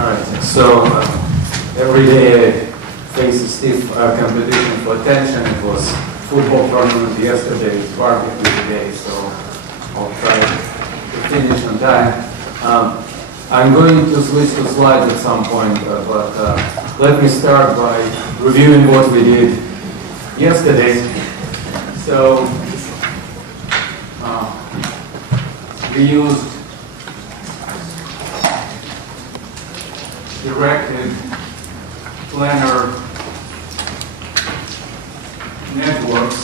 Alright, so every day I face a stiff competition for attention. It was football tournament yesterday, it's barbecue today, so I'll try to finish on time. I'm going to switch to slides at some point, but let me start by reviewing what we did yesterday. So we used directed planar networks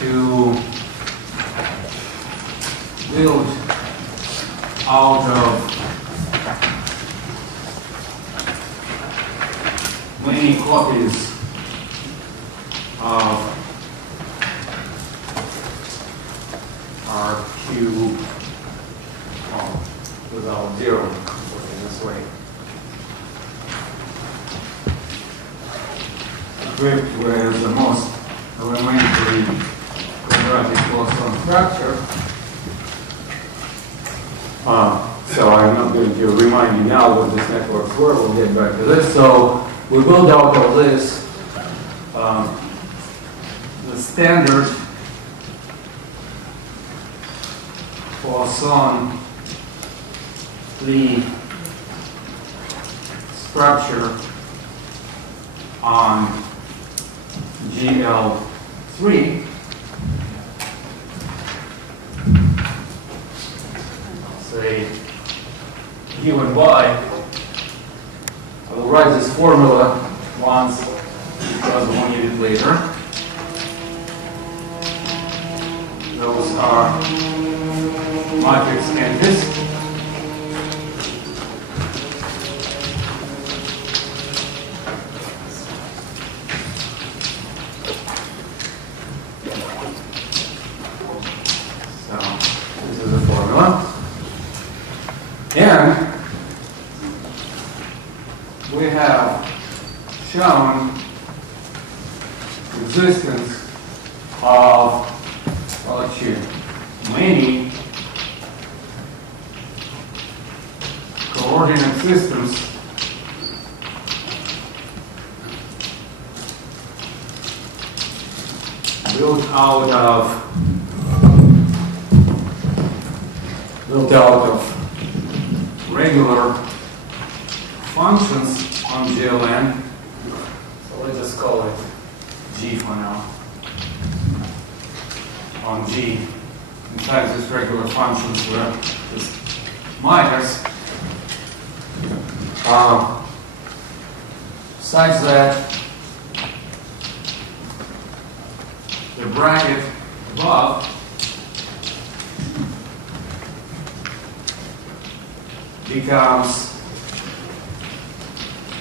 to build out of many copies of RQ without zero, put it this way. Equipped with the most elementary quadratic Poisson structure. So I'm not going to remind you now what these networks were. We'll get back to this. So we build out of this the standard Poisson tree structure on GL3. I'll say U and Y. I will write this formula once because we'll need it later. Those are matrix entries. And we have shown existence of many coordinate systems built out of regular functions on GLN. So let's just call it G for now. On G, in fact, these regular functions were just minors, such that the bracket above becomes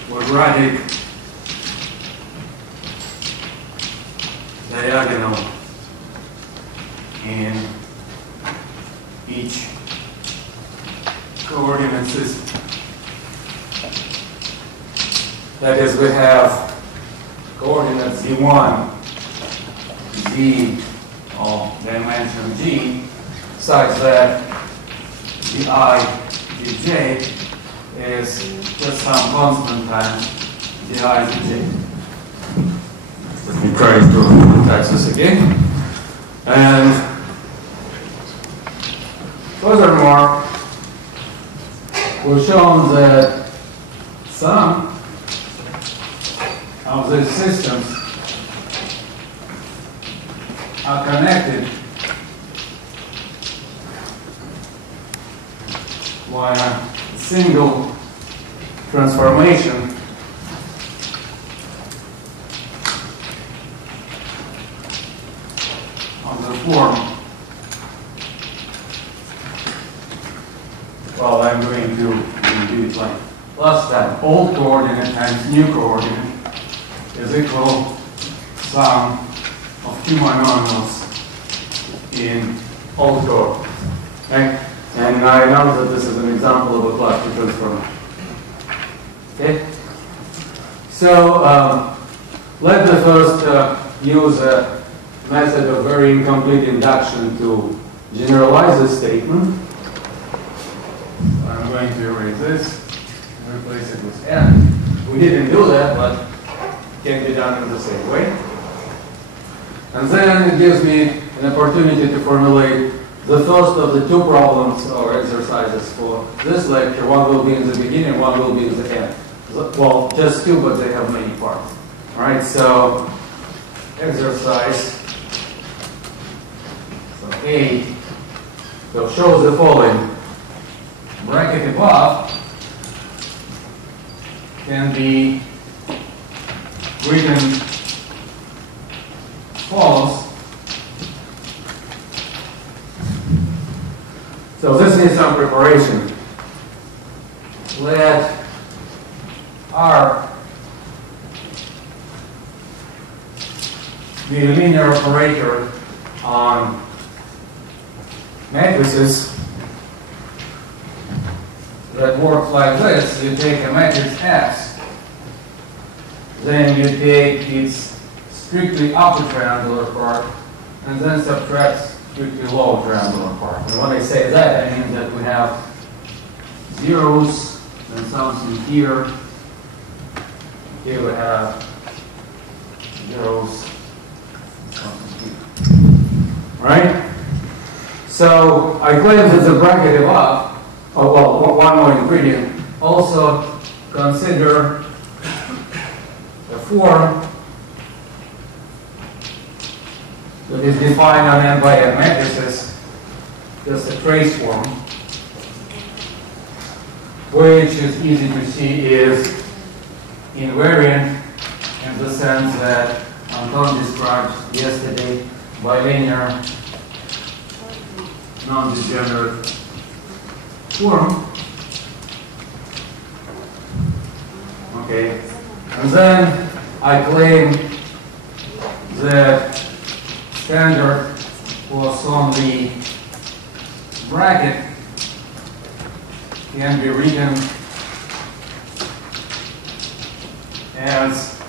quadratic diagonal in each coordinate system. That is, we have coordinates Z1, Z of dimension G, such that Di Dj is just some constant times Di Dj. Let me try to type this again. And furthermore, we've shown that some of these systems are connected via a single transformation of the form. Well, I'm going to do it like last time. Old coordinate times new coordinate is equal sum of two monomials in old coordinates. Okay? And I know that this is an example of a classical transform. Okay? So let me first use a method of very incomplete induction to generalize this statement. I'm going to erase this and replace it with n. We didn't do that, but it can be done in the same way. And then it gives me an opportunity to formulate the first of the two problems or exercises for this lecture. One will be in the beginning, one will be in the end. Well, just two, but they have many parts. All right, so exercise. So A. So shows the following. Bracket above can be written follows. So this needs some preparation. Let R be a linear operator on matrices that works like this. You take a matrix S, then you take its strictly upper triangular part, and then subtract strictly lower triangular part. And when I say that, I mean that we have zeros and something here. Here we have zeros and something here. All right? So I claim that the bracket above, oh, well, one more ingredient, also consider a form that is defined on n by n matrices, just a trace form, which is easy to see is invariant in the sense that Anton described yesterday bilinear non-degenerate form. Okay, and then I claim that standard Poisson bracket can be written as,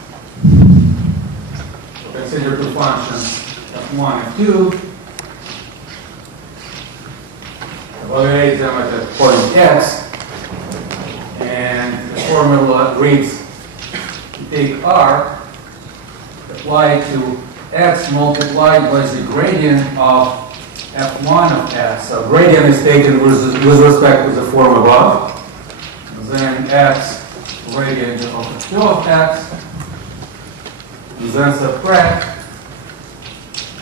consider two functions, f1 and f2. Evaluate them at a point x, and the formula reads: take R, apply it to x multiplied by the gradient of f1 of x. So gradient is taken with respect to the form above. And then x gradient of f2 of x. And then subtract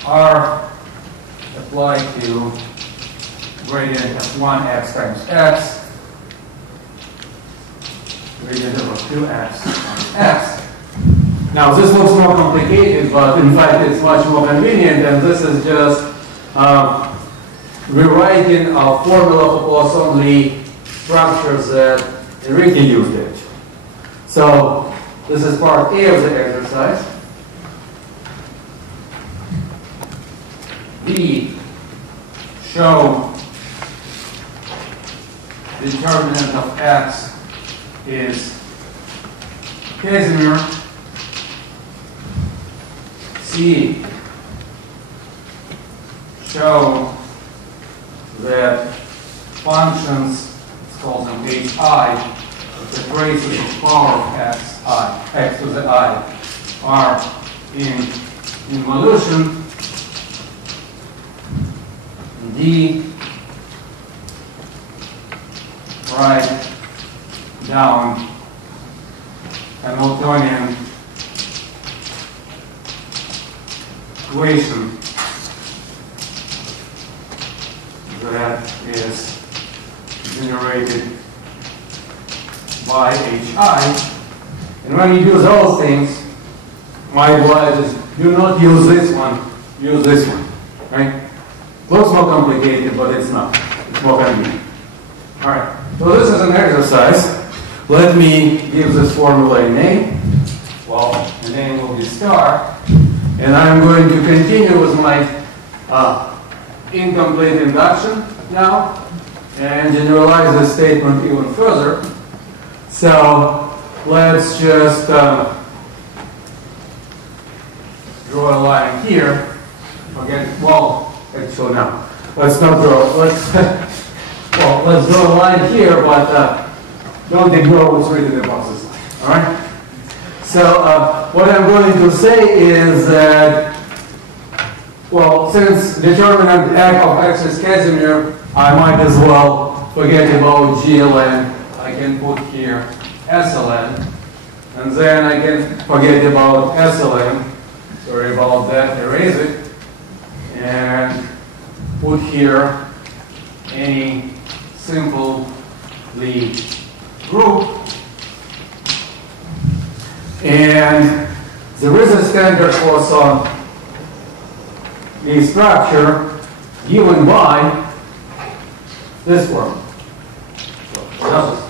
R applied to gradient of 1x times x, gradient of 2x times x. Now this looks more complicated, but in fact it's much more convenient, and this is just rewriting a formula for Poisson structures that Enrique used it. So this is part A of the exercise. B, show the determinant of x is Casimir. C, show that functions, let's call them hi, the traces of power of x to the I, are in involution. D, write down Hamiltonian equation that is generated by HI. And when you do those things, my advice is do not use this one, use this one. Right? Looks more complicated, but it's not. It's more convenient. All right. So this is an exercise. Let me give this formula a name. Well, the name will be star. And I'm going to continue with my incomplete induction now and generalize this statement even further. So let's just draw a line here. Again, well, actually no. Let's not draw. well, let's draw a line here, but don't ignore what's written above this line. All right? So what I'm going to say is that, well, since determinant f of x is Casimir, I might as well forget about GLN. I can put here SLN. And then I can forget about SLN. Sorry about that, erase it. And put here any simple Lie group. And there is a standard Poisson Lie structure given by this formula. So,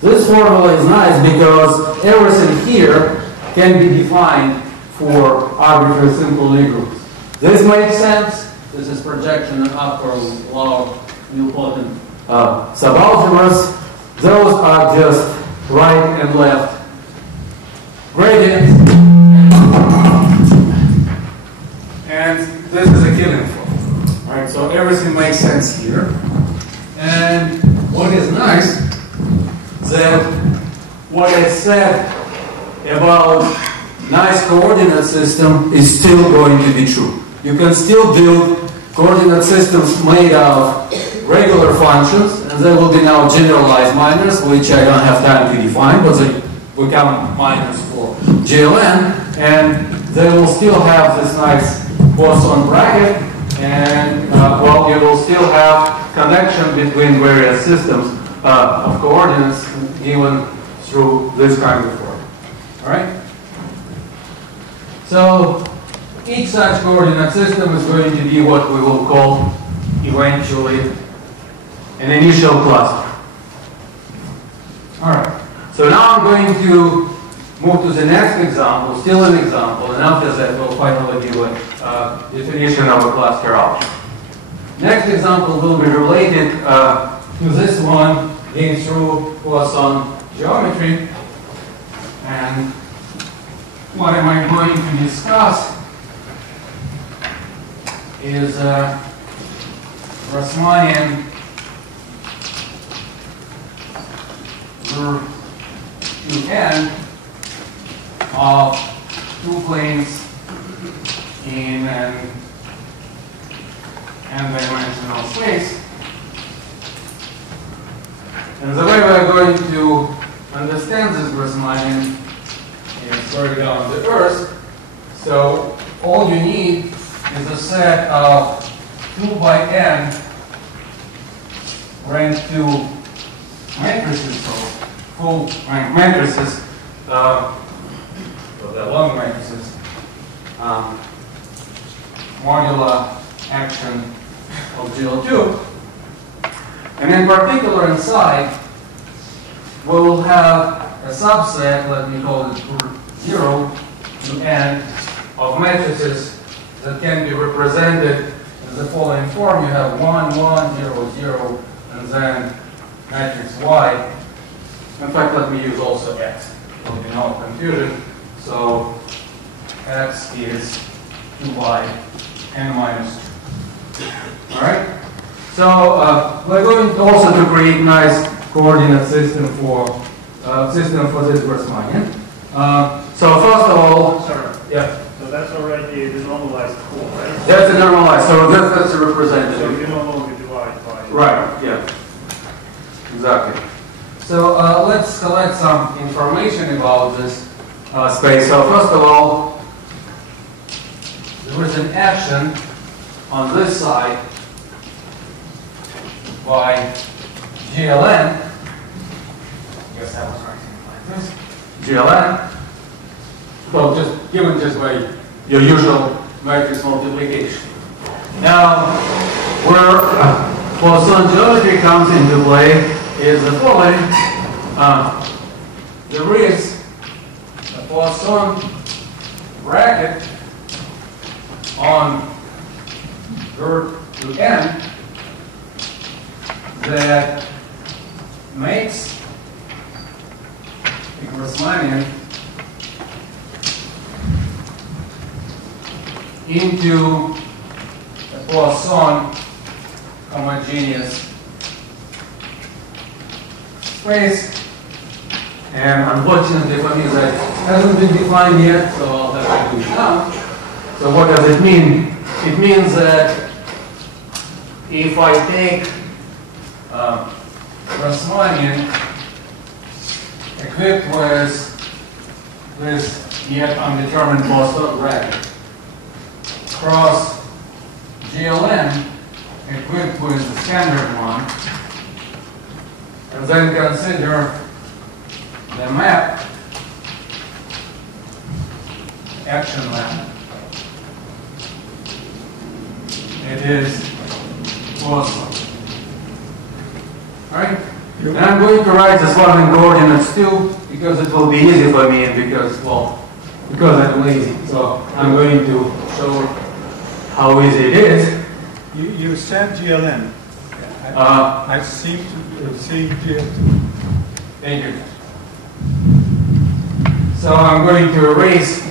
this formula is nice because everything here can be defined for arbitrary simple Lie groups. This makes sense. This is projection and upper law of nilpotent subalgebras. Those are just right and left gradients. And this is a killing flow. Right? So everything makes sense here. And what is nice is that what I said about nice coordinate system is still going to be true. You can still build coordinate systems made of regular functions, and they will be now generalized minors, which I don't have time to define, but they become minors for GLN, and they will still have this nice Poisson bracket, and well, you will still have connection between various systems of coordinates given through this kind of form. All right? So each such coordinate system is going to be what we will call eventually an initial cluster. All right. So now I'm going to move to the next example, still an example, and after that we'll finally give a definition of a cluster object. Next example will be related to this one in through Poisson geometry. And what am I going to discuss is Riemannian N of two planes in an n-dimensional space. And the way we're going to understand this Riemannian is further down the Earth. So all you need is a set of 2 by n rank 2 matrices, so full rank matrices, so the long matrices, modular action of GL2. And in particular inside, we will have a subset, let me call it 0 to n, of matrices that can be represented in the following form. You have 1, 1, 0, 0, and then matrix Y. In fact, let me use also X. There will be no confusion. So X is 2 by n minus 2. All right? So we're going to also to create nice coordinate system for this Riemannian. So first of all, sorry. Yeah. So that's already the normalized form, right? That's a normalized. So that's a representative. So you no longer divide by. Right. Yeah. Exactly. So let's collect some information about this space. So first of all, there is an action on this side by GLN. I guess I was writing like this. GLN. Well, just given just by your usual matrix multiplication. Now, where Poisson geometry comes into play is the following. There is a Poisson bracket on to n that makes the Riemannian into a Poisson homogeneous space. And unfortunately for me that hasn't been defined yet, so I'll have to do it now. So what does it mean? It means that if I take Rosmanian equipped with this yet undetermined Poisson bracket cross GLN equipped with the standard one, and then consider the map, action map. It is Poisson. Alright? And I'm going to write this one in coordinates too, because it will be easy for me, and because I'm lazy. So I'm going to show how easy it is. You said GLN. I seem to see GLN. Thank you. So I'm going to erase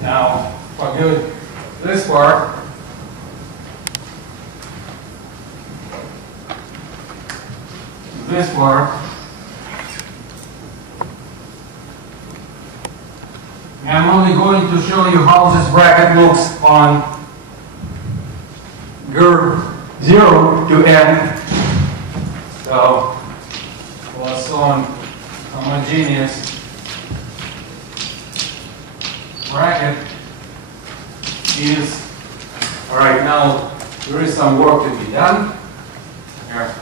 now for good this part. This part. I'm only going to show you how this bracket looks on GER 0 to n. So Poisson homogeneous bracket is, all right, now there is some work to be done. Here.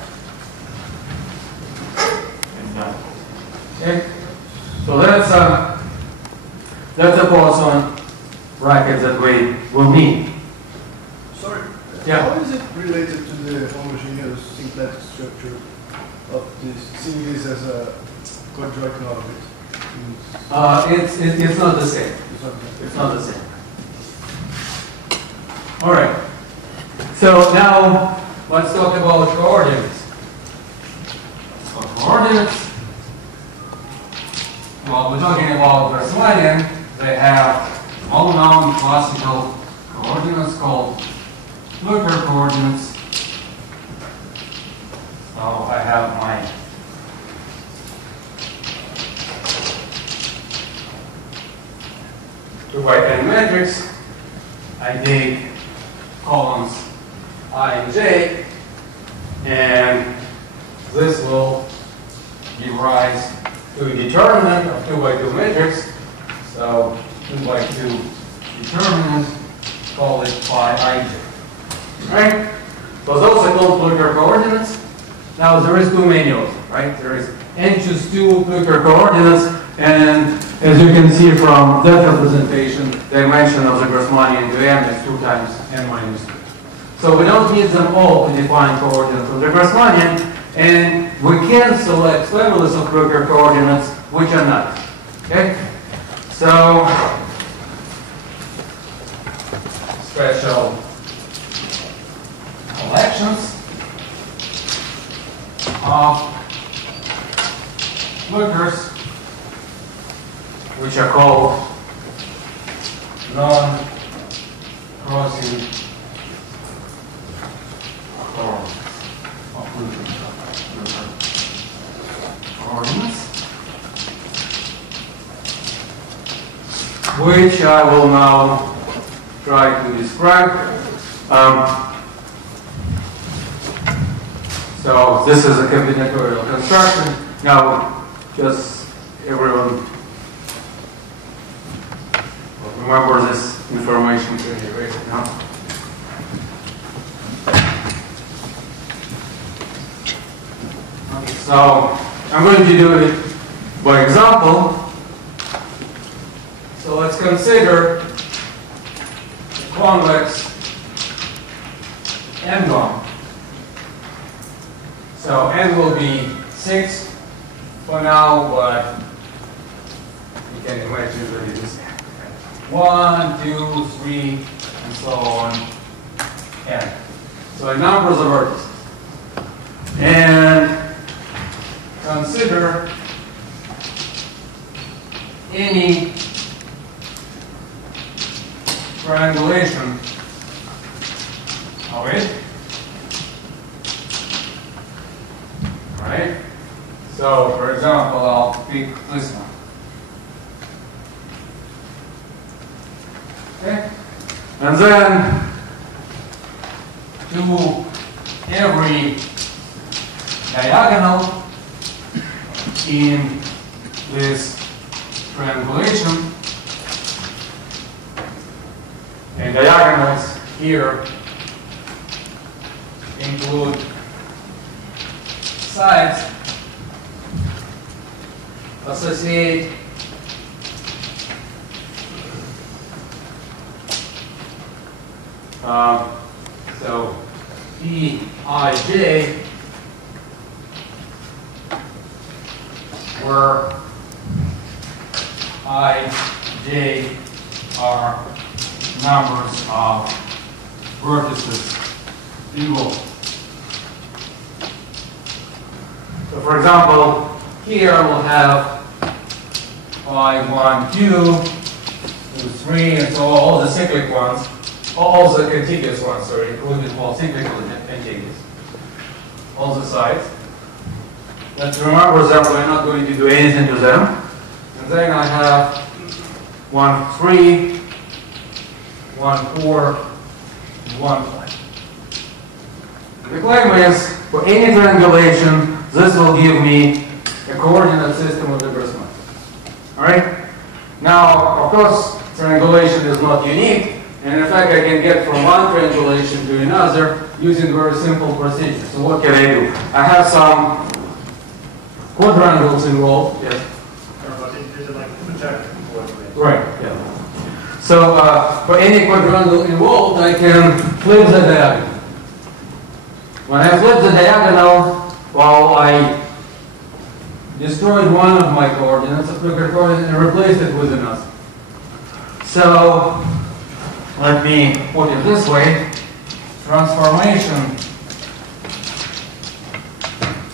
And done. Okay. So that's a Poisson bracket that we will need. Sorry, Yeah. how is it related to the homogeneous symplectic structure of this, seeing this as a quadric orbit? It's not the same. It's not the same. It's not the same. All right. So now let's talk about coordinates. So coordinates. Well, we're talking about Rosmanian. They have well-known classical coordinates called Fluker coordinates. So I have my two by n matrix. I take columns I and j, and this will give rise to a determinant of 2 by 2 matrix. So 2 by 2 determinant, call it phi ij. Right? So those are called Fluker coordinates. Now there is too many of them, right? There is n choose 2 Fluker coordinates, and as you can see from that representation, the dimension of the Grassmannian to n is 2 times n minus 2. So we don't need them all to define coordinates of the Grassmannian, and we can select families of Fluker coordinates which are not. Okay? So special collections of Flukers which are called non-crossing coordinates, which I will now try to describe. So this is a combinatorial construction. Now, just everyone remember this information to erase it now. Okay, so I'm going to do it by example. So let's consider the convex n-gon. So n will be 6 for now, but you can imagine that it is 1, 2, 3, and so on, n. So numbers of vertices. And consider any triangulation of So, for example, I'll pick this one. Okay? And then, to every diagonal in this triangulation, and diagonals here include sides, associate so Pij, where Ij are numbers of vertices equal. So for example, here we'll have pi 1, 2, 2, 3, and so all the cyclic ones, all the contiguous ones, sorry, including all cyclical and contiguous, all the sides. Let's remember that we're not going to do anything to them. And then I have 1, 3, 1, 4, 1, 5. The claim is, for any triangulation, this will give me a coordinate system of the Gekhtman. Alright? Now, of course, triangulation is not unique, and in fact I can get from one triangulation to another using very simple procedure. So what can I do? I have some quadrangles involved. Yes? These are like projected coordinates. Right, yeah. So for any quadrangle involved, I can flip the diagonal. When I flip the diagonal, well, I destroyed one of my coordinates, and replaced it with another. So let me put it this way. Transformation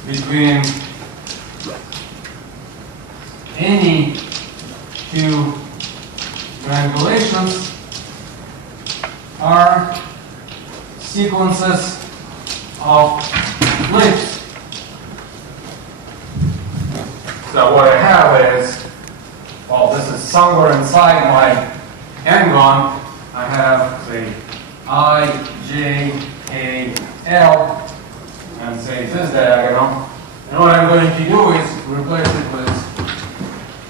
between any two triangulations are sequences of flips. So what I have is, well, this is somewhere inside my n-gon. I have, say, I, J, K, L, and say this diagonal. And what I'm going to do is replace it with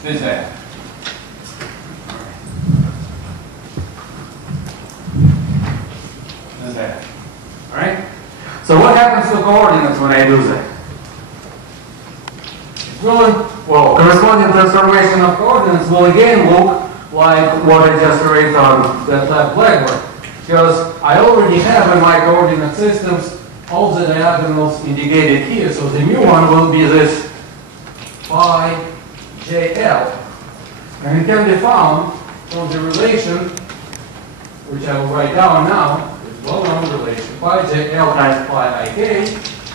this diagonal. This diagonal. Alright? So what happens to coordinates when I do that? Well, corresponding transformation of coordinates will again look like what I just erased on that left blackboard. Because I already have in my coordinate systems all the diagonals indicated here, so the new one will be this phi JL. And it can be found from the relation, which I will write down now, this well-known relation. Phi JL times phi IK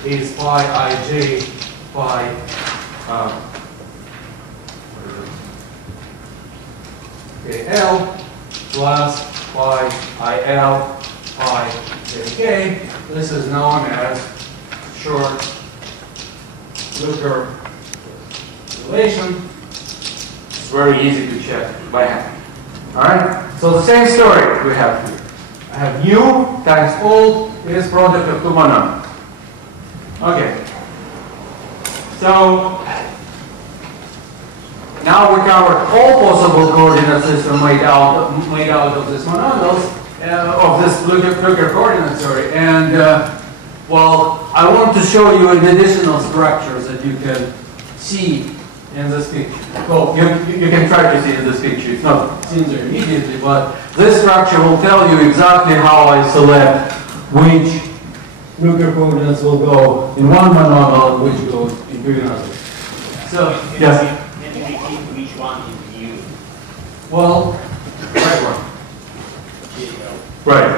is phi IJ phi KL plus phi IL phi JK. This is known as short Looker relation. It's very easy to check by hand. Alright? So the same story we have here. I have U times old is product of two monomials. Okay. So now we covered all possible coordinate systems made out of this monomials, of this Looker coordinate, sorry. And well, I want to show you an additional structure that you can see in this picture. Well, you can try to see in this picture. It's not seen there immediately, but this structure will tell you exactly how I select which Looker coordinates will go in one monomial and which goes into another. So, yes? And you repeat which one is U. Well, right one. Right.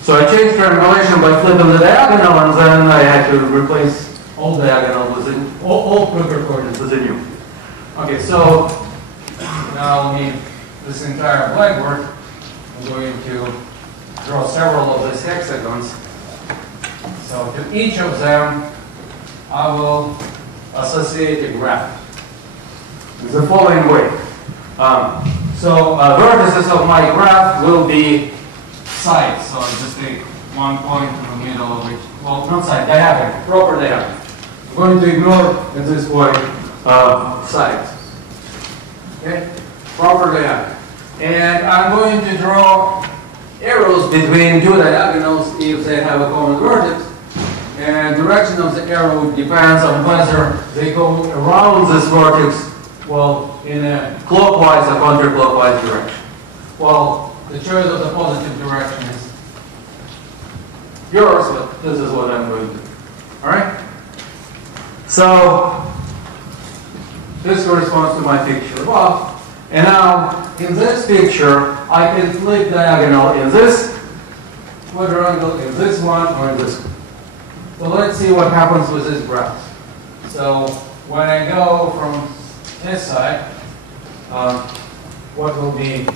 So I changed triangulation by flipping the diagonal, and then I had to replace all diagonal within all Looker coordinates within U. Okay, so now I'll need this entire blackboard. I'm going to draw several of these hexagons. So to each of them, I will associated graph in the following way. Vertices of my graph will be sides. So just take one point in the middle of it. Well, not side, diagonal, proper diagonal. I'm going to ignore at this point sides. Okay, proper diagonal. And I'm going to draw arrows between two diagonals if they have a common vertex. And direction of the arrow depends on whether they go around this vertex, well, in a clockwise or counterclockwise direction. Well, the choice of the positive direction is yours, but this is what I'm going to do. All right? So, this corresponds to my picture above. And now, in this picture, I can flip diagonal in this quadrangle, in this one, or in this one. So let's see what happens with this graph. So when I go from this side, what will be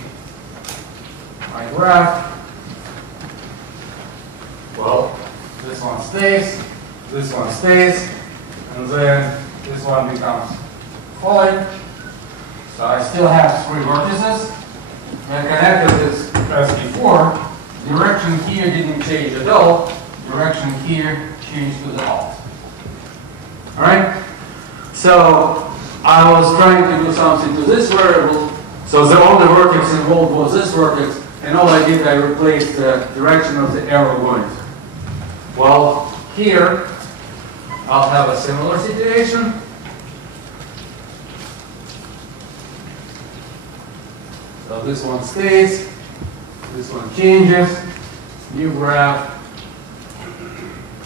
my graph? Well, this one stays, and then this one becomes falling. So I still have three vertices. When I connected this as before, direction here didn't change at all. Direction here changed to the alt. Alright? So I was trying to do something to this variable. So the only vertex involved was this vertex, and all I did, I replaced the direction of the arrow going. Well, here I'll have a similar situation. So this one stays, this one changes, new graph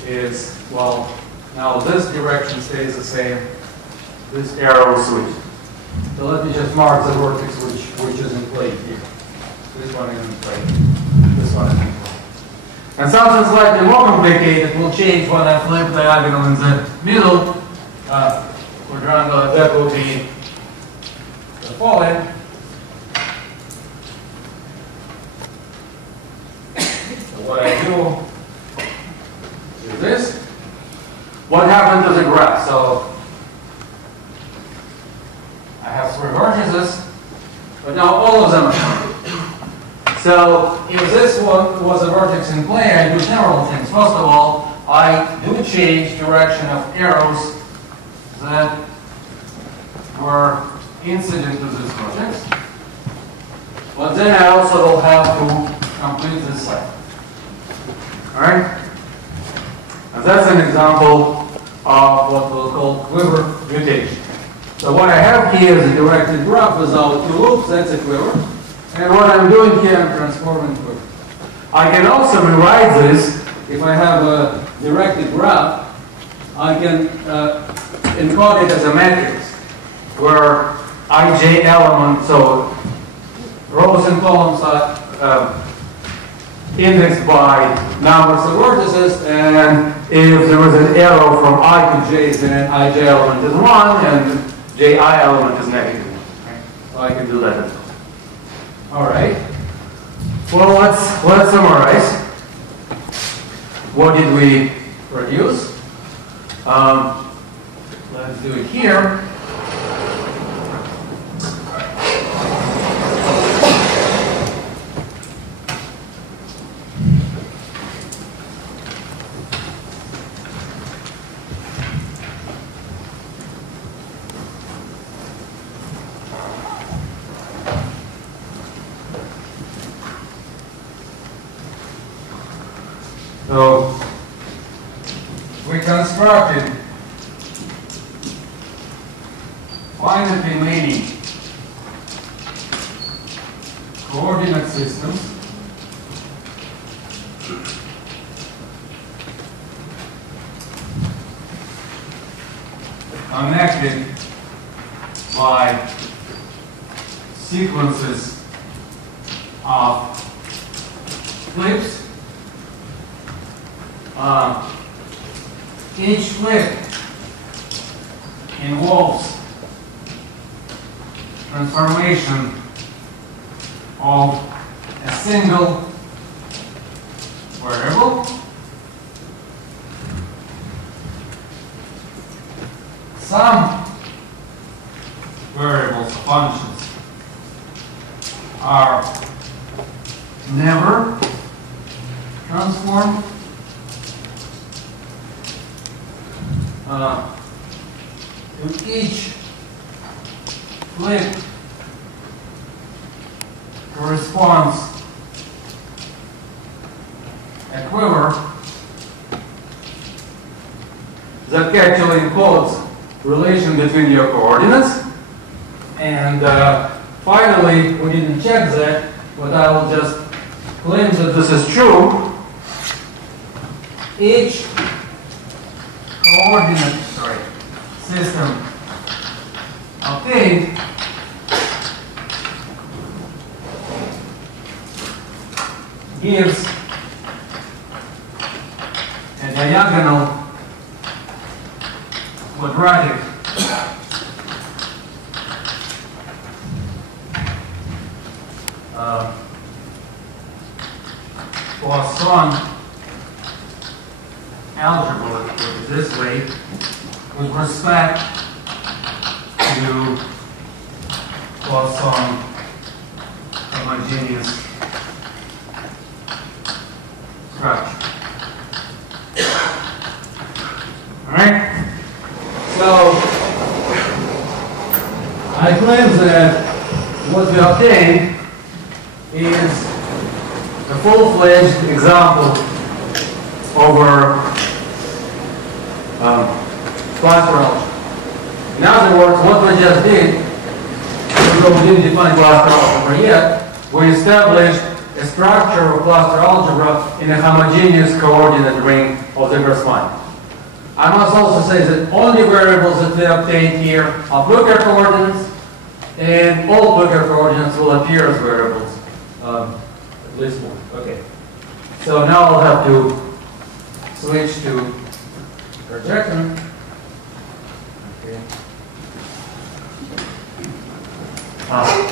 is, well, now this direction stays the same, this arrow switches. So let me just mark the vertex which is in play here. This one is in play, this one is in play. And something slightly more complicated will change when I flip diagonal in the middle quadrangle. That will be the following. What I do is this. What happened to the graph? So I have three vertices, but now all of them are counted. So if this one was a vertex in play, I do several things. First of all, I do change direction of arrows that were incident to this vertex. But then I also will have to complete this cycle. Alright? And that's an example of what we'll call quiver mutation. So what I have here is a directed graph without two loops, that's a quiver. And what I'm doing here, I'm transforming quiver. I can also rewrite this. If I have a directed graph, I can encode it as a matrix where ij element, so rows and columns are indexed by numbers of vertices, and if there is an arrow from I to j, then ij element is 1 and ji element is negative 1. Right? So I can do that as well. All right. Well, let's summarize. What did we produce? Let's do it here. So we constructed finite remaining coordinate systems connected by sequences of flips. Each flip involves transformation of a single variable some variables, functions, are never transformed. To each flip corresponds a quiver that actually encodes relation between your coordinates. And finally, we didn't check that, but I will just claim that this is true. Each coordinate system obtained gives a diagonal quadratic Poisson algebra, let's put it this way, with respect to Poisson homogeneous structure. Alright? So, I claim that what we obtain is a full-fledged example over cluster algebra. In other words, what we just did, even though we didn't define cluster algebra yet, we established a structure of cluster algebra in a homogeneous coordinate ring of the Gekhtman. I must also say that only variables that we obtain here are Plucker coordinates, and all Plucker coordinates will appear as variables, at least one. Okay. So now I'll have to switch to Gekhtman. Okay.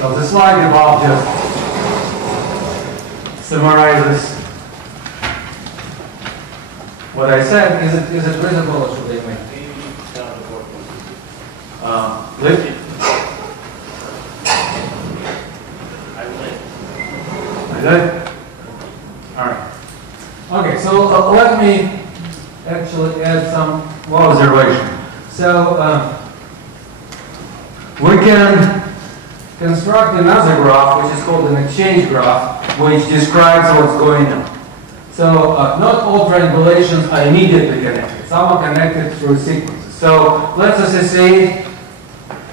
So the slide above just summarizes what I said. Is it visible or should they make? Lift it. I did? Alright. Okay, so let me actually add some more observation. So we can construct another graph which is called an exchange graph, which describes what's going on. So not all triangulations are immediately connected. Some are connected through sequences. So let's associate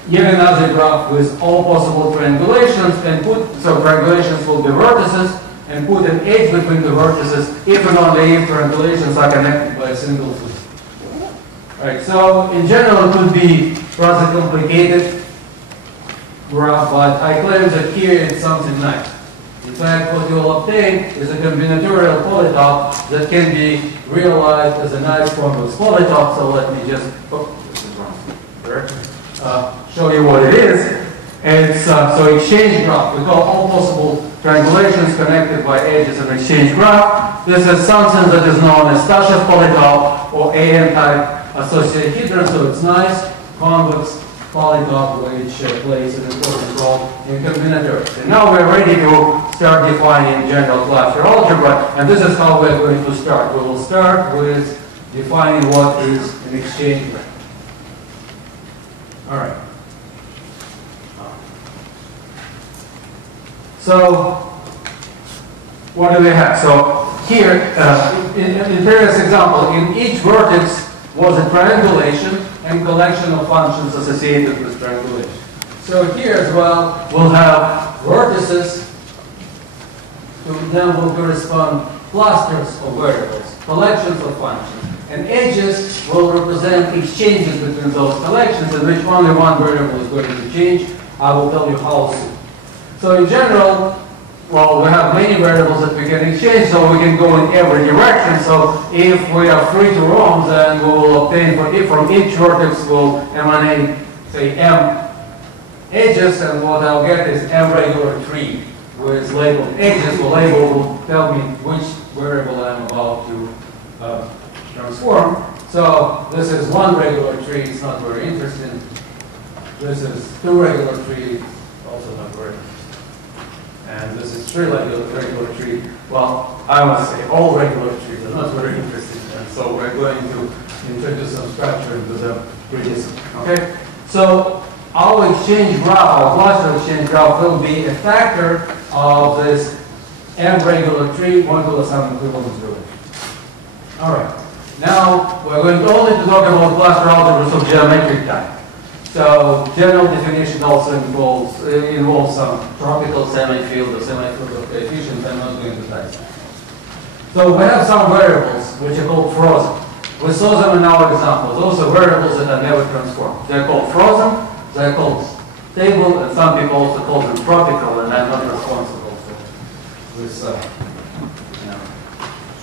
yet another graph with all possible triangulations and so triangulations will be vertices, and put an edge between the vertices if and only if triangulations are connected by a single twist. Right, so in general it could be rather complicated graph, but I claim that here it's something nice. In fact, what you will obtain is a combinatorial polytope that can be realized as a nice convex polytope. So let me just this is wrong direction. Show you what it is. It's so exchange graph. We call all possible triangulations connected by edges an exchange graph. This is something that is known as Stashev polytope or AN-type associahedron. So it's nice convex polytope which plays an important role in combinatorics. And now we're ready to start defining general cluster algebra, and this is how we're going to start. We will start with defining what is an exchange graph. All right. So what do we have? So here, in previous example, in each vertex was a triangulation and collection of functions associated with triangulation. So here as well, we'll have vertices. To them will correspond clusters of variables, collections of functions. And edges will represent exchanges between those collections in which only one variable is going to change. I will tell you how soon. So in general, well, we have many variables that we can exchange, so we can go in every direction. So if we are free to roam, then we will obtain from each vertex will emanate, say, m edges, and what I'll get is m regular tree with labeled edges. The label will tell me which variable I'm about to transform. So this is one regular tree, it's not very interesting. This is two regular trees, also not very interesting. And this is three regular tree. Well, I must say all regular trees are not very interesting. And so we're going to introduce some structure into them pretty soon. Okay? So our exchange graph, our cluster exchange graph will be a factor of this m regular tree modulo some equivalence relation. All right. Now we're going to only to talk about cluster algebras of geometric type. So general definition also involves some tropical semi-field or semi-field of coefficients. I'm not going to touch that. So we have some variables which are called frozen. We saw them in our example. Those are variables that are never transformed. They're called frozen, they're called stable, and some people also call them tropical, and I'm not responsible for this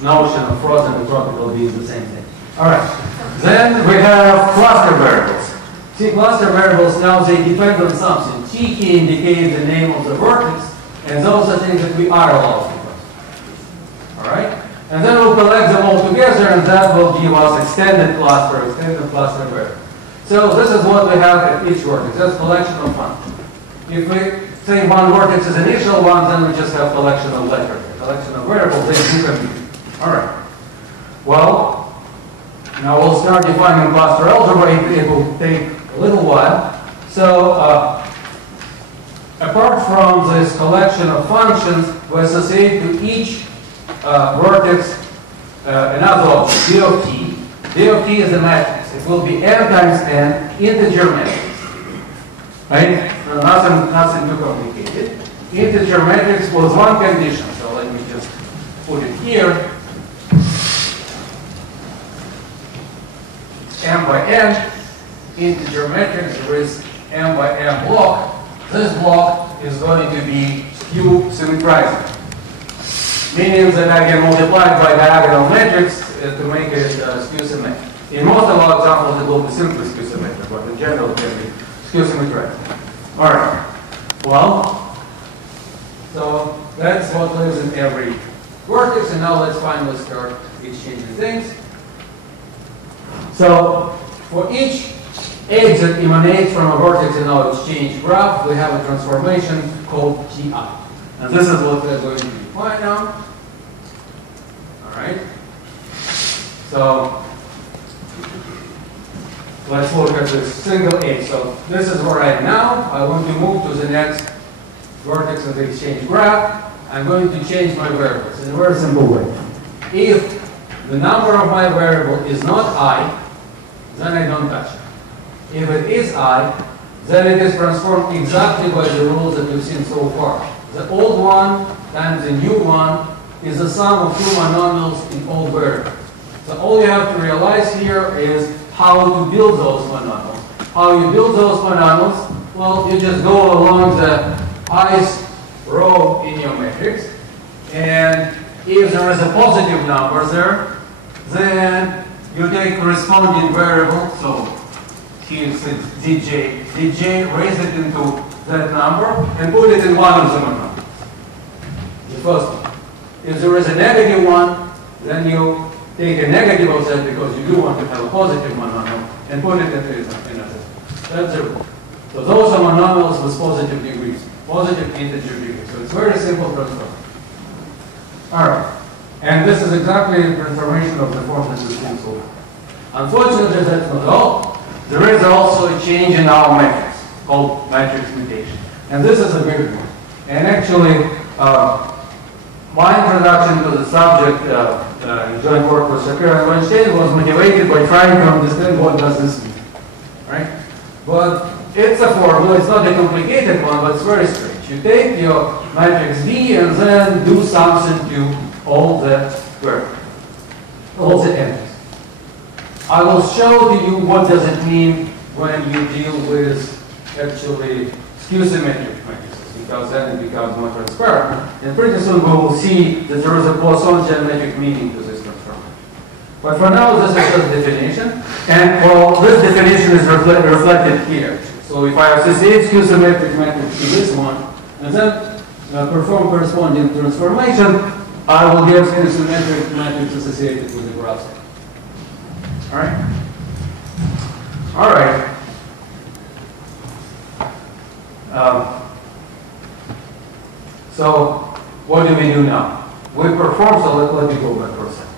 notion of frozen and tropical being the same thing. All right. Then we have cluster variables. See, cluster variables now, they depend on something. T key indicates the name of the vertex, and those are things that we are allowed to classify. All right? And then we'll collect them all together, and that will give us extended cluster variables. So this is what we have at each vertex. That's collection of functions. If we say one vertex is initial one, then we just have collection of letters, collection of variables. They can be. All right. Well, now we'll start defining cluster algebra. It will take a little while. So apart from this collection of functions, we associate to each vertex another object, d of t. D of t is a matrix. It will be m times n integer matrix. Right? So nothing too complicated. Integer matrix with one condition. So let me just put it here. M by n integer matrix with m by n block. This block is going to be skew symmetrizing, meaning that I can multiply it by diagonal matrix to make it skew symmetric. In most of our examples, it will be simply skew symmetric, but in general, it can be skew symmetrizing. All right. Well, so that's what lives in every vertex, and now let's finally start exchanging things. So for each edge that emanates from a vertex in our exchange graph, we have a transformation called Ti. And this is what we're going to define now. All right. So let's look at this single edge. So this is where I am now. I want to move to the next vertex of the exchange graph. I'm going to change my variables in a very simple way. If the number of my variable is not I, then I don't touch it. If it is I, then it is transformed exactly by the rules that we've seen so far. The old one times the new one is the sum of two monomials in all variables. So all you have to realize here is how to build those monomials. How you build those monomials? Well, you just go along the ith row in your matrix, and if there is a positive number there, then you take corresponding variable, so here it says dj, raise it into that number, and put it in one of the monomials. The first one. If there is a negative one, then you take a negative of that because you do want to have a positive monomial, and put it into another. That's the rule. So those are monomials with positive degrees, positive integer degrees. So it's very simple transform. All right. And this is exactly the transformation of the form that we've seen so far. Unfortunately, that's not all. There is also a change in our matrix called matrix mutation. And this is a weird one. And actually, my introduction to the subject in joint work with Shapiro and Weinstein was motivated by trying to understand what does this mean. Right? But it's a formula. It's not a complicated one, but it's very strange. You take your matrix V and then do something to all the variables, all the entries. I will show to you what does it mean when you deal with actually skew-symmetric matrices, because then it becomes more transparent. And pretty soon we will see that there is a Poisson geometric meaning to this transformation. But for now, this is just definition. And well, this definition is reflected here. So if I associate skew-symmetric matrix to this one, and then perform corresponding transformation, I will get skew-symmetric matrix associated with the graph. All right? All right. So what do we do now? We perform, so let me go back for a second.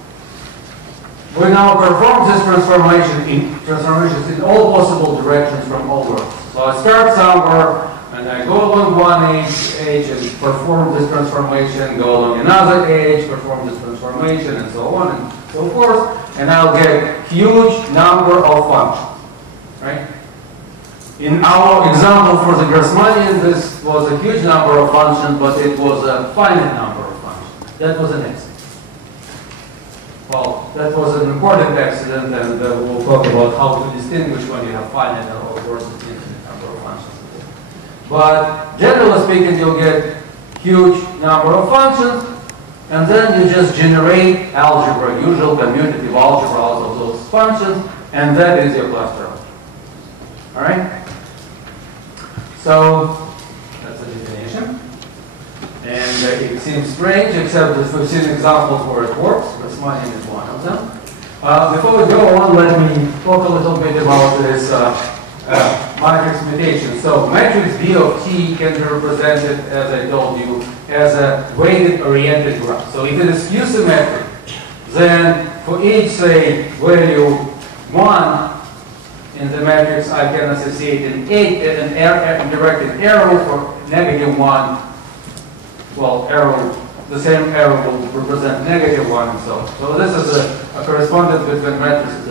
We now perform this transformations in all possible directions from all vertices. So I start somewhere, and I go along one edge and perform this transformation, go along another edge, perform this transformation, and so on and so forth, and I'll get huge number of functions, right? In our example for the Gekhtmanian, this was a huge number of functions, but it was a finite number of functions. That was an accident. Well, that was an important accident, and we'll talk about how to distinguish when you have finite or versus infinite number of functions. But generally speaking, you'll get huge number of functions, and then you just generate algebra, usual commutative algebra out of those functions, and that is your cluster algebra. All right? So that's the definition. And it seems strange, except that we've seen examples where it works. Gekhtmanian is one of them. Before we go on, let me talk a little bit about this matrix mutation. So matrix B of T can be represented, as I told you, as a weighted oriented graph. So if it is skew-symmetric, then for each, say, value 1 in the matrix, I can associate an directed arrow for -1. Well, the same arrow will represent -1 and so on. So this is a correspondence between matrices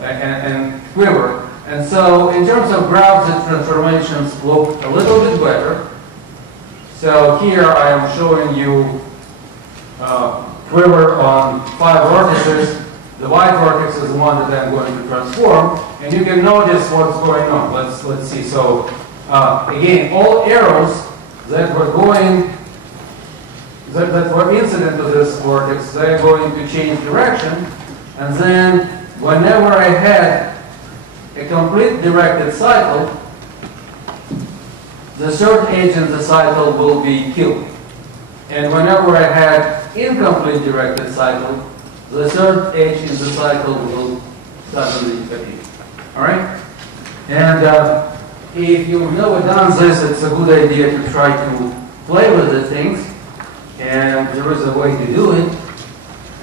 and quiver. And so in terms of graphs, the transformations look a little bit better. So here I am showing you quiver on 5 vertices. The white vertex is the one that I'm going to transform, and you can notice what's going on. Let's see. So again, all arrows that were going, that were incident to this vortex, they're going to change direction, and then whenever I had a complete directed cycle, the third edge in the cycle will be killed, and whenever I had incomplete directed cycle, the third edge in the cycle will suddenly appear. All right? And if you've never done this, it's a good idea to try to play with the things. And there is a way to do it.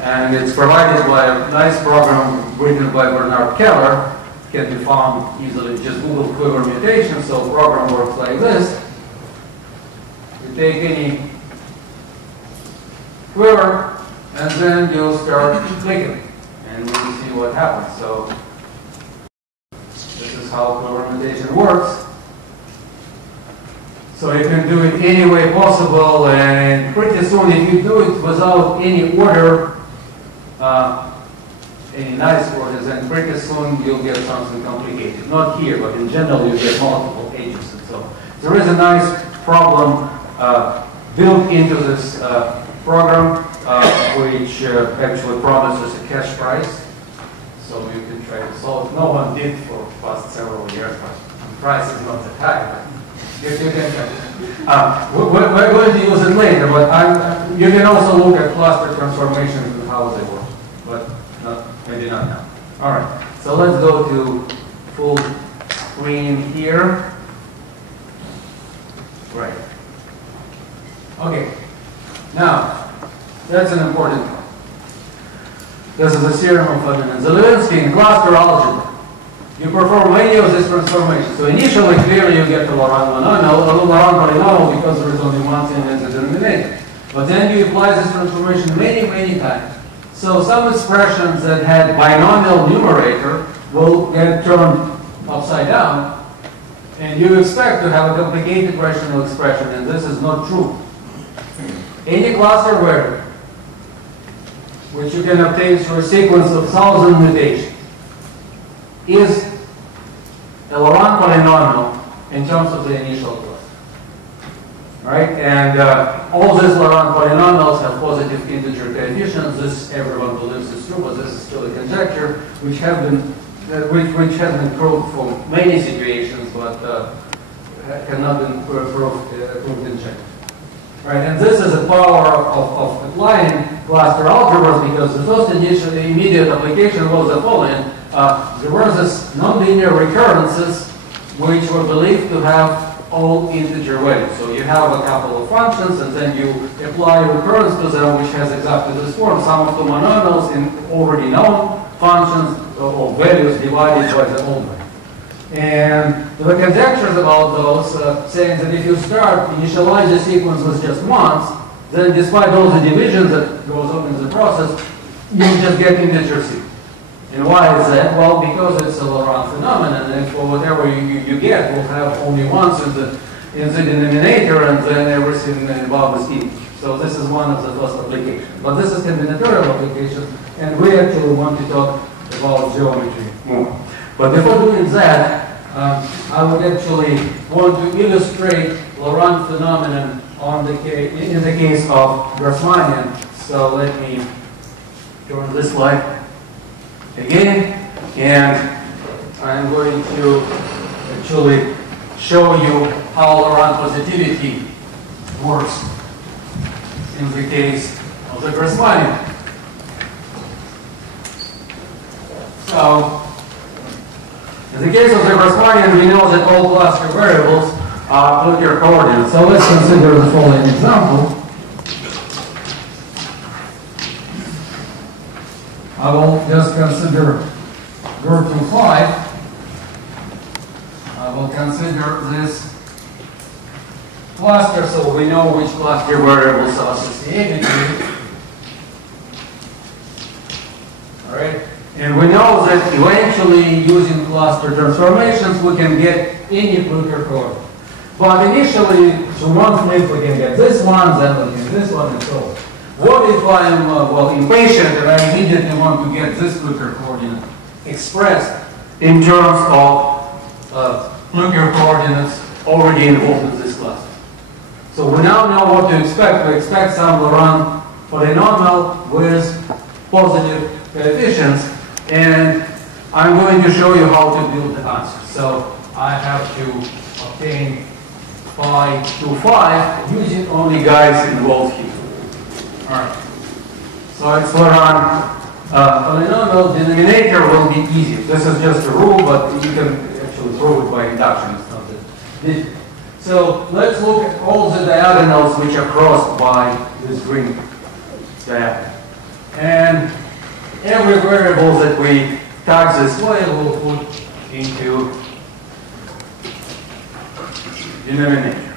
And it's provided by a nice program written by Bernard Keller. It can be found easily. Just Google quiver mutation. So the program works like this. You take any quiver, and then you'll start clicking, and we'll see what happens. So this is how quiver mutation works. So you can do it any way possible, and pretty soon, if you do it without any order, any nice orders, then pretty soon you'll get something complicated. Not here, but in general, you get multiple edges. And so there is a nice problem built into this program, which actually promises a cash price. So you can try to solve it. No one did for the past several years, but the price is not that high. But you can try. We're going to use it later, but you can also look at cluster transformations and how they work, but maybe not now. All right, so let's go to full screen here. Right. Okay. Now, that's an important point. This is a theorem of Zelinsky in cluster algebra. You perform many of these transformations. So initially, clearly, you get the Laurent polynomial because there is only one thing in the denominator. But then you apply this transformation many, many times. So some expressions that had binomial numerator will get turned upside down, and you expect to have a complicated rational expression, and this is not true. Any cluster variable, which you can obtain through a sequence of 1,000 mutations, is a Laurent polynomial in terms of the initial cluster. Right? And all these Laurent polynomials have positive integer coefficients. This everyone believes is true, but this is still a conjecture, which has been proved for many situations, but cannot be proved in general. right? And this is the power of applying cluster algebras, because the first initial immediate application was the following. There were these nonlinear recurrences which were believed to have all integer values. So you have a couple of functions, and then you apply recurrence to them, which has exactly this form. Sum of two monomials in already known functions or values divided by the old value. And the conjectures about those saying that if you initialize the sequence with just once, then despite all the divisions that goes on in the process, you just get integer sequence. And why is that? Well, because it's a Laurent phenomenon, and for whatever you get, we'll have only once in the denominator, and then everything above is equal. So this is one of the first applications. But this is combinatorial application, and we actually want to talk about geometry more. But before doing that, I would actually want to illustrate Laurent phenomenon in the case of Grassmannian. So let me turn this slide again, and I'm going to actually show you how Laurent positivity works in the case of the Grassmannian. So, in the case of the Grassmannian, we know that all cluster variables are Fluker coordinates. So let's consider the following example. I will just consider group 5. I will consider this cluster, so we know which cluster variables are associated with it. All right, and we know that eventually, using cluster transformations, we can get any Fluker coordinate. But initially, through one flip, we can get this one, then we can get this one, and so on. What if I'm impatient and I immediately want to get this Fluker coordinate expressed in terms of Fluker coordinates already involved in this cluster? So we now know what to expect. We expect some Laurent polynomial with positive coefficients, and I'm going to show you how to build the answer. So I have to obtain phi 2, 5 using only guys involved here. All right. So it's Laurent polynomial. Denominator will be easy. This is just a rule, but you can actually prove it by induction. It's not that difficult. So let's look at all the diagonals which are crossed by this green diagonal. And every variable that we tag this way we'll put into denominator.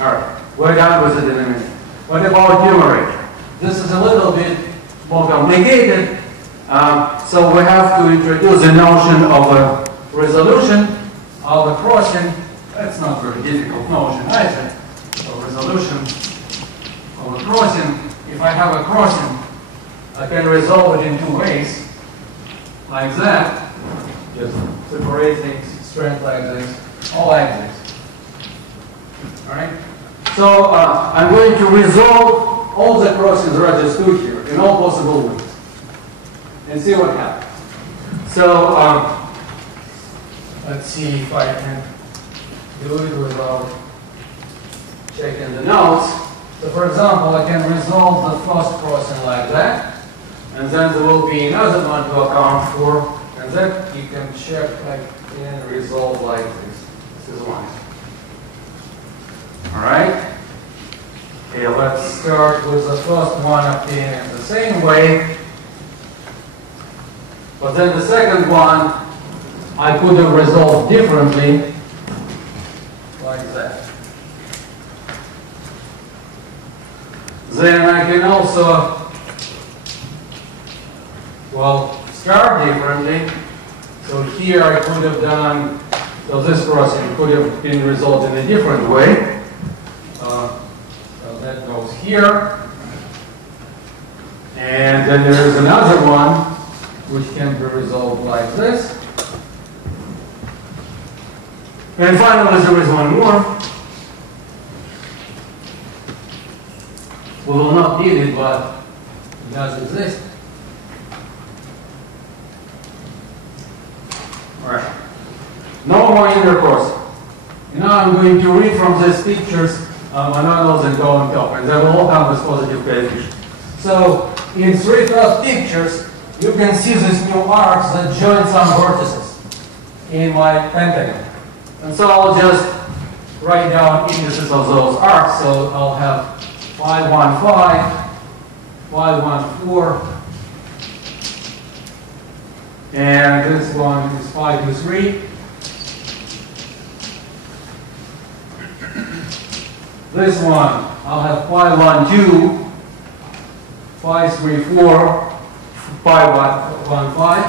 All right. We're done with the denominator. What about numerator? This is a little bit more complicated, so we have to introduce the notion of a resolution of a crossing. That's not a very difficult notion either. So resolution of a crossing. If I have a crossing, I can resolve it in two ways, like that, just separating strength like this, or like this. All right. So I'm going to resolve all the crossings registered here in all possible ways and see what happens. So let's see if I can do it without checking the notes. So for example, I can resolve the first crossing like that, and then there will be another one to account for, and then you can check I can resolve like this. This is one. All right. Okay, let's start with the first one obtaining the same way. But then the second one, I could have resolved differently, like that. Then I can also, start differently. So here I could have done, so this crossing could have been resolved in a different way. That goes here. And then there is another one which can be resolved like this. And finally there is one more. We will not need it, but it does exist. Alright. No more intercourse. Now I'm going to read from these pictures monomials and go on top, and they will all come with positive coefficients. So in 3 class pictures, you can see these new arcs that join some vertices in my pentagon. And so I'll just write down indices of those arcs. So I'll have 5, 1, 5, 5, 1, 4, and this one is 5, 2, 3. This one, I'll have 5, 1, 2, 5, 3, 4, 5, 1, 5.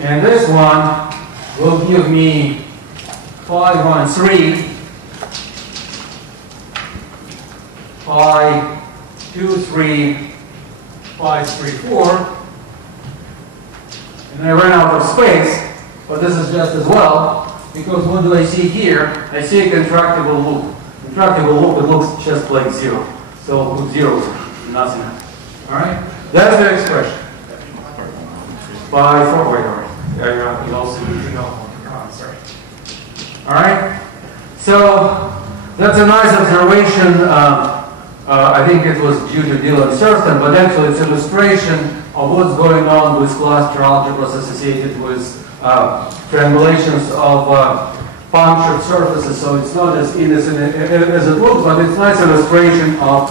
And this one will give me 5, 1, 3, 5, 2, 3, 5, 3, 4. And I ran out of space, but this is just as well, because what do I see here? I see a contractible loop. Contractible loop, it looks just like 0. So I'll put 0, nothing. All right? That's the expression. 5, 4, wait, all right. You also need to know. I'm sorry. All right? So that's a nice observation. I think it was due to Dylan Thurston, but actually it's an illustration of what's going on with cluster algebras associated with triangulations of punctured surfaces. So it's not as innocent as it looks, but it's a nice illustration of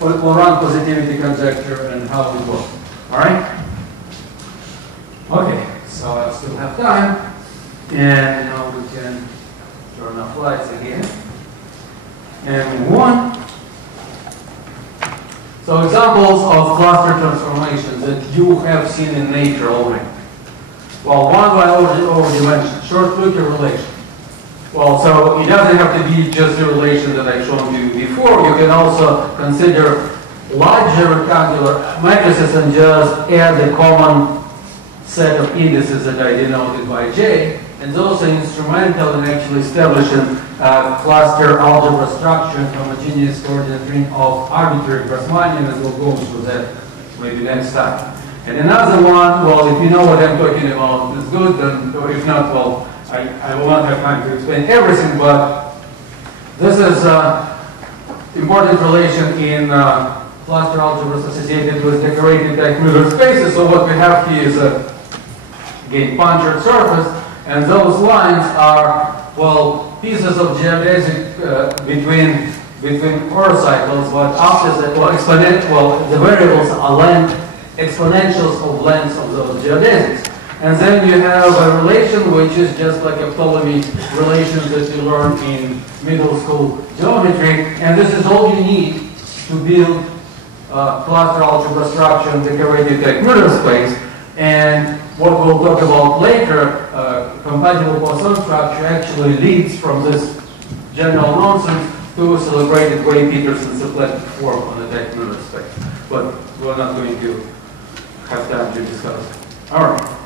Laurent positivity conjecture and how it works. All right? Okay, so I still have time, and now we can turn off lights again and move on. So examples of cluster transformations that you have seen in nature already. Well, one I already mentioned, short-Fluker relation. Well, so it doesn't have to be just the relation that I showed you before. You can also consider larger rectangular matrices and just add a common set of indices that I denoted by J. And those are instrumental in actually establishing cluster algebra structure and homogeneous coordinate ring of arbitrary Grassmannian, and we'll go through that maybe next time. And another one, well, if you know what I'm talking about, it's good, and or if not, well, I will not have time to explain everything, but this is important relation in cluster algebras associated with decorated Gekhtman spaces. So what we have here is again, punctured surface, and those lines are, well, pieces of geodesic between cycles, but after that, well, the variables are exponentials of lengths of those geodesics. And then you have a relation which is just like a Ptolemy relation that you learn in middle school geometry, and this is all you need to build cluster algebra structure and decorated Gekhtman space. And what we'll talk about later, compatible Poisson structure actually leads from this general nonsense to a celebrated Gray-Peterson symplectic form on the Gekhtman space. But we're not going to have time to discuss it. All right.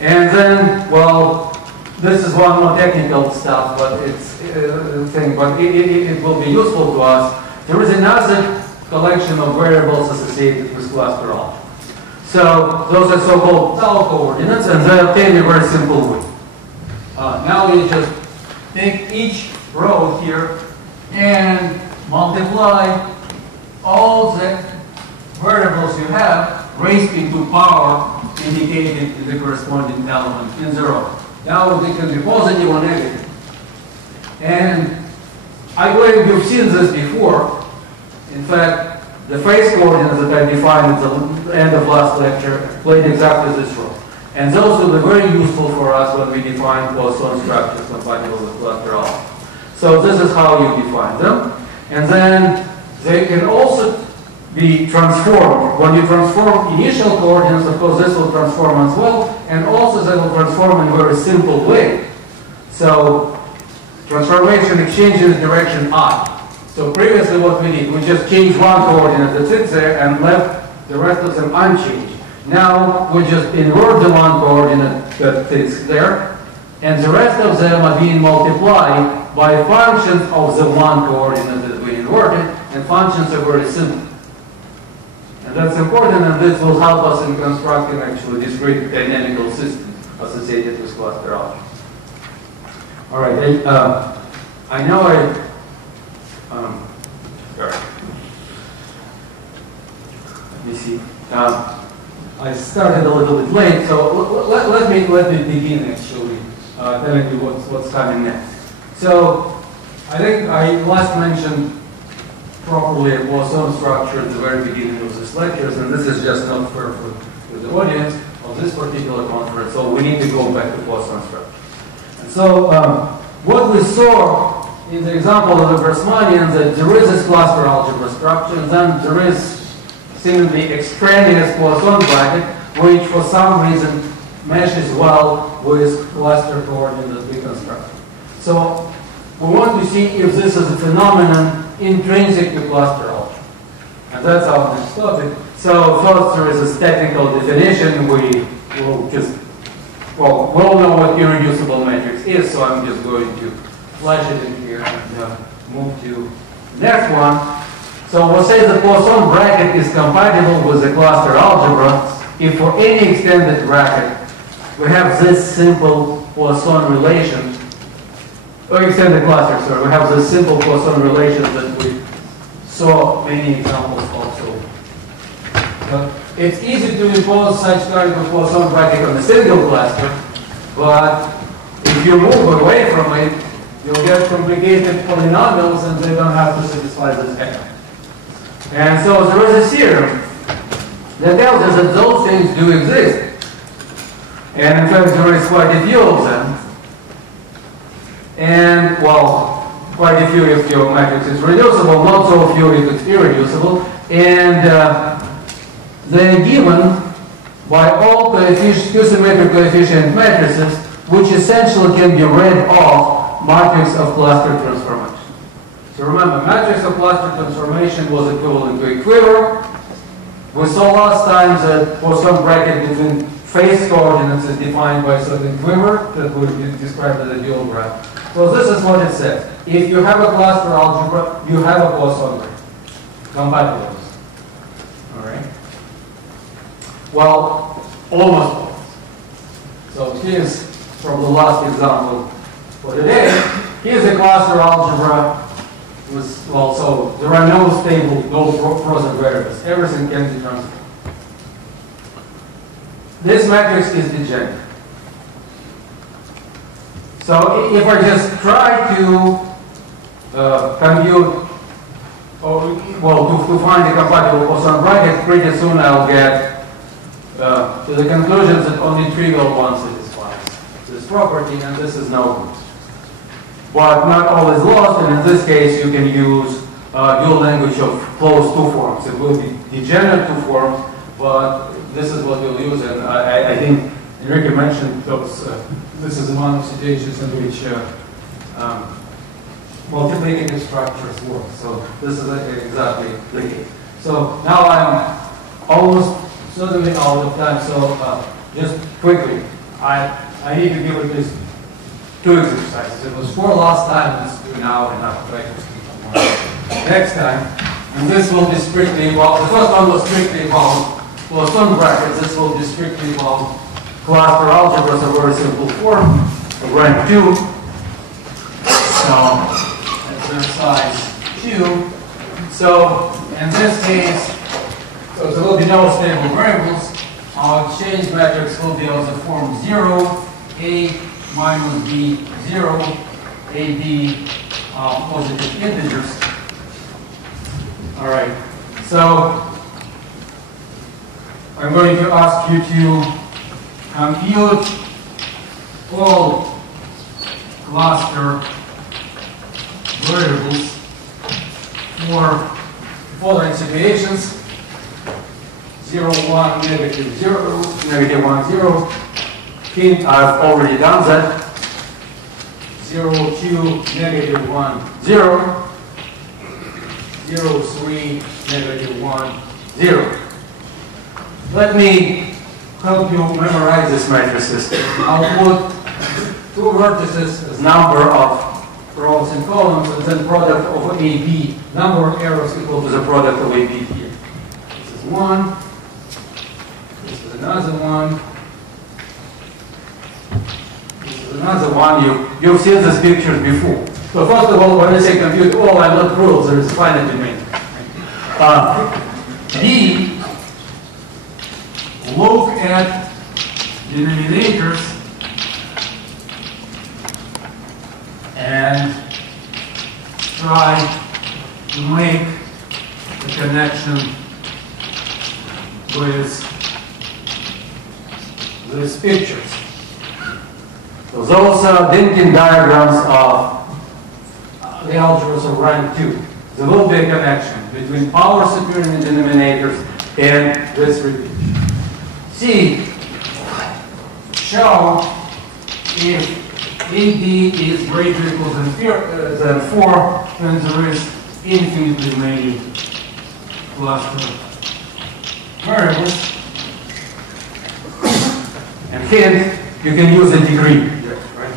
And then, well, this is one more technical stuff, but it's it will be useful to us. There is another collection of variables associated with cluster algebra. So those are so-called tau coordinates, and they obtain a very simple way. Now you just take each row here and multiply all the variables you have raised into power indicated in the corresponding element in the row. Now they can be positive or negative. And I believe you've seen this before. In fact, the phase coordinates that I defined at the end of last lecture played exactly this role. And those will be very useful for us when we define Poisson structures compatible with cluster algebra. So this is how you define them. And then they can also be transformed. When you transform initial coordinates, of course, this will transform as well. And also they will transform in a very simple way. So transformation exchanges direction I. So previously what we did, we just changed one coordinate that sits there and left the rest of them unchanged. Now we just invert the one coordinate that sits there, and the rest of them are being multiplied by functions of the one coordinate that we inverted, and functions are very simple. And that's important, and this will help us in constructing actually discrete dynamical systems associated with cluster algebra. All right, I know let me see. I started a little bit late, so let me begin actually, telling you what's coming next. So I think I last mentioned properly a Poisson structure at the very beginning of this lectures, and this is just not fair for the audience of this particular conference, so we need to go back to Poisson structure. And so what we saw in the example of the Grassmannian, that there is this cluster algebra structure, and then there is seemingly extraneous Poisson bracket, which for some reason meshes well with cluster coordinate that we construct. So we want to see if this is a phenomenon intrinsic to cluster algebra. And that's our next topic. So first there is a technical definition. We will just, well, we all know what irreducible matrix is, so I'm just going to flash it in here and move to the next one. So we'll say the Poisson bracket is compatible with the cluster algebra if for any extended bracket we have this simple Poisson relation, or extended cluster, sorry, we have this simple Poisson relation that we saw many examples also. It's easy to impose such kind of Poisson bracket on a single cluster, but if you move away from it, you'll get complicated polynomials and they don't have to satisfy this echo. And so there is a theorem that tells us that those things do exist. And in fact, there is quite a few of them. And, well, quite a few if your matrix is reducible, not so few if it's irreducible. And they're given by all two-symmetric coefficient matrices, which essentially can be read off matrix of cluster transformation. So remember, matrix of cluster transformation was equivalent to a quiver. We saw last time that Poisson bracket between phase coordinates is defined by a certain quiver that we described as a dual graph. So this is what it says. If you have a cluster algebra, you have a Poisson bracket. Compatible with it. All right? Well, almost always. So here's from the last example for today. Here's a cluster algebra. Well, so there are no stable, no frozen variables. Everything can be transformed. This matrix is degenerate. So if I just try to compute, or well, to find a compatible Poisson bracket, pretty soon I'll get to the conclusion that only trivial one satisfies this property, and this is no good. But not all is lost, and in this case you can use dual language of closed two forms. It will be degenerate two forms, but this is what we'll use, and I think Enrique mentioned those, this is one of situations in which multiplicative structures work. So this is exactly the case. So now I'm almost certainly out of time, so just quickly, I need to give at least two exercises. It was 4 last time, let's do now, and I'll try to speak more next time. And this will be strictly about, the first one was strictly about Poisson brackets. This will be strictly about cluster algebras, a very simple form of rank 2. So exercise 2. So in this case, so there will be no stable variables. Our exchange matrix will be of the form 0, A minus B 0, A, B positive integers. All right. So I'm going to ask you to compute all cluster variables for following situations: 0, 1, negative 0, negative 1, 0. Hint, I've already done that. 0, 2, negative 1, 0. 0, 3, negative 1, 0. Let me help you memorize this matrices. I'll put two vertices as number of rows and columns, and then product of AB. Number of arrows equal to the product of AB here. This is one. This is another one. This is another one, you've seen these pictures before. So first of all, when I say compute all, I'm not cruel, there is finite domain. B, look at denominators and try to make a connection with these pictures. So those are Dynkin diagrams of the algebras of rank 2. There will be a connection between powers appearing in denominators and this repeat. C, show if AB is greater or equal than 4, then there is infinitely many cluster variables. And hence, you can use a degree. Right?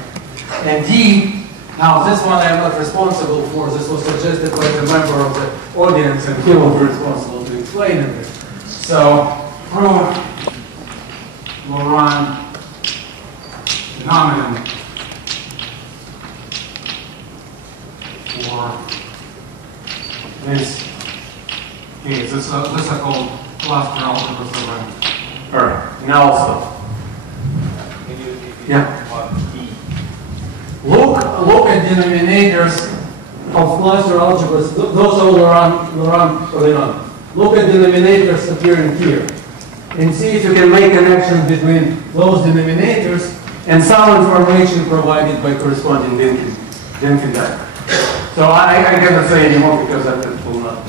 And D, now this one I'm not responsible for. This was suggested by the member of the audience, and he will be responsible to explain it. So, prove Laurent phenomenon for this case. This is called cluster algebras of rank. All right. Now also. Yeah. Look at denominators of cluster algebras. Those are Laurent. Look at denominators appearing here, and see if you can make connections between those denominators and some information provided by corresponding Dynkin diagram. So I cannot say anymore because that will not